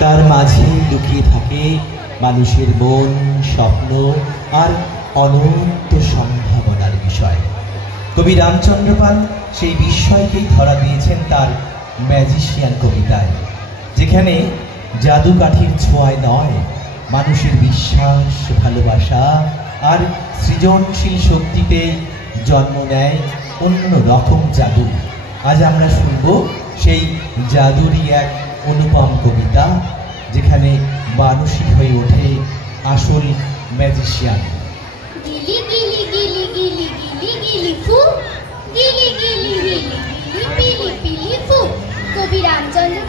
তার মাঝে লুকিয়ে থাকে মানুষের মন, স্বপ্ন আর অনন্ত সম্ভাবনার বিষয়। কবি রামচন্দ্র পাল সেই বিস্ময়কেই ধরা দিয়েছেন তার ম্যাজিশিয়ান কবিতায়, যেখানে জাদুকাঠির ছোঁয়ায় নয়, মানুষের বিশ্বাস, ভালোবাসা আর সৃজনশীল শক্তিতে জন্ম নেয় অন্য রকম জাদু। আজ আমরা শুনব সেই জাদুরই এক অনুপম কবিতা, যেখানে মানুষই হয়ে ওঠে আসল ম্যাজিশিয়ান। গিলি গিলি গিলি গিলি গিলি গিলি ফু, গিলি গিলি গিলি গিলি পিলি পিলি ফু। কবি রামচন্দ্র